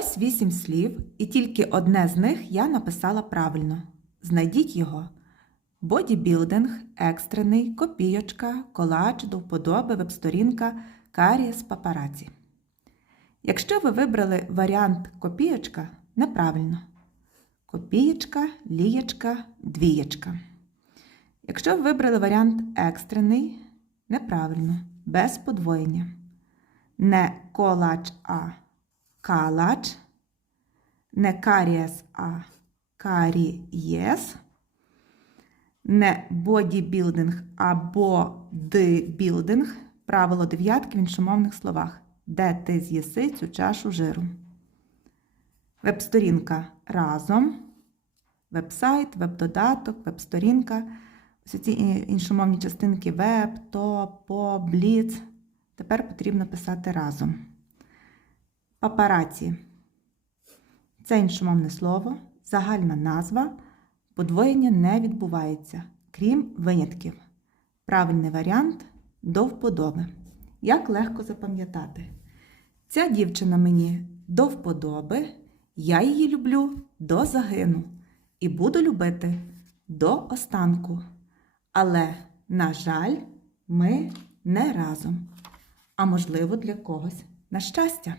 Ось вісім слів, і тільки одне з них я написала правильно. Знайдіть його. Бодібілдинг, екстрений, копійочка, колач, до вподоби, веб-сторінка, карієс, папараці. Якщо ви вибрали варіант копійочка, неправильно. Копієчка, лієчка, двієчка. Якщо ви вибрали варіант екстрений, неправильно, без подвоєння. Не колач, а калач, не карієс, а карієс, не бодібілдинг, а бодибілдинг. Правило дев'ятки в іншомовних словах. Де ти з'їси цю чашу жиру? Веб-сторінка разом, веб-сайт, веб-додаток, веб-сторінка. Ось ці іншомовні частинки веб, топ, по, бліц. Тепер потрібно писати разом. Папараці. Це іншомовне слово, загальна назва. Подвоєння не відбувається, крім винятків. Правильний варіант до вподоби. Як легко запам'ятати. Ця дівчина мені до вподоби, я її люблю до загину і буду любити до останку. Але, на жаль, ми не разом. А можливо, для когось на щастя.